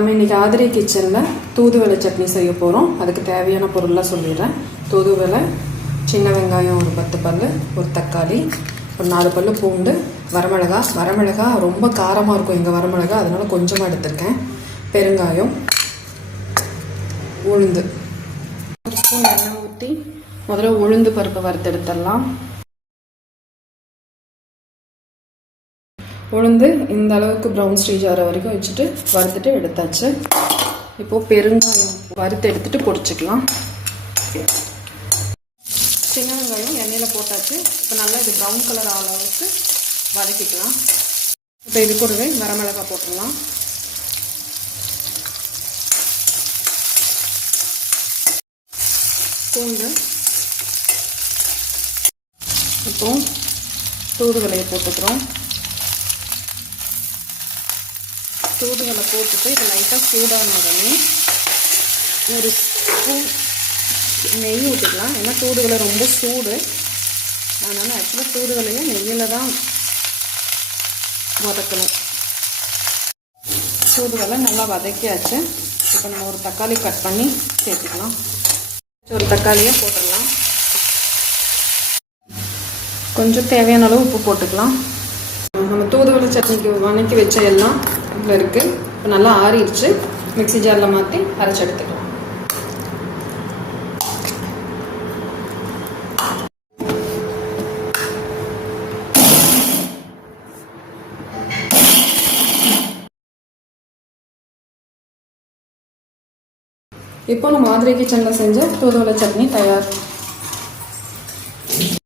நம்ம இன்றைக்கி ஆதிரை கிச்சனில் தூதுவளை சட்னி செய்ய போகிறோம். அதுக்கு தேவையான பொருள்லாம் சொல்லிடுறேன். தூதுவளை, சின்ன வெங்காயம் ஒரு 10 பல், ஒரு தக்காளி, ஒரு 4 பல் பூண்டு, வரமிளகா ரொம்ப காரமாக இருக்கும் எங்கள் வரமிளகா, அதனால் கொஞ்சமாக எடுத்துருக்கேன். பெருங்காயம், உளுந்து. ஒரு ஸ்பூன் எண்ணெய் ஊற்றி முதல்ல உளுந்து பருப்பு வறுத்தெடுத்துடலாம். உளுந்து இந்த அளவுக்கு ப்ரௌன் ஸ்டேஜ் ஆகிற வரைக்கும் வச்சுட்டு வறுத்துட்டு எடுத்தாச்சு. இப்போது பெருங்காயம் வறுத்து எடுத்துகிட்டு பொடிச்சிக்கலாம். சின்ன வெங்காயம் எண்ணெயில் போட்டாச்சு. இப்போ நல்லா இது ப்ரௌன் கலர் ஆகிற அளவுக்கு வதக்கிக்கலாம். இப்போ இது கூடவே வரமிளகா போட்டுடலாம். பூண்டு, இப்போ தூதுவளையை போட்டுக்கிறோம். தூதுவளை போட்டுட்டு இது லைட்டாக சூடான உடனே ஒரு ஸ்பூன் நெய் ஊற்றிக்கலாம். ஏன்னா தூதுவளை ரொம்ப சூடு, அதனால் ஆக்சுவலாக தூதுவளையை நெய்யில் தான் வதக்கணும். தூதுவளை நல்லா வதக்கியாச்சு. இப்போ நம்ம ஒரு தக்காளி கட் பண்ணி சேர்த்துக்கலாம். ஒரு தக்காளியை போட்டுடலாம். கொஞ்சம் தேவையான அளவு உப்பு போட்டுக்கலாம். நம்ம தூதுவளை சட்னிக்கு வதக்கி வச்ச எல்லாம் இதில் இருக்குது. இப்போ நல்லா ஆறிடுச்சு. மிக்ஸி ஜாரில் மாற்றி அரைச்சி எடுத்துக்கலாம். இப்போ நம்ம ஆதிரை கிச்சனில் செஞ்ச தூதுவளை சட்னி தயார்.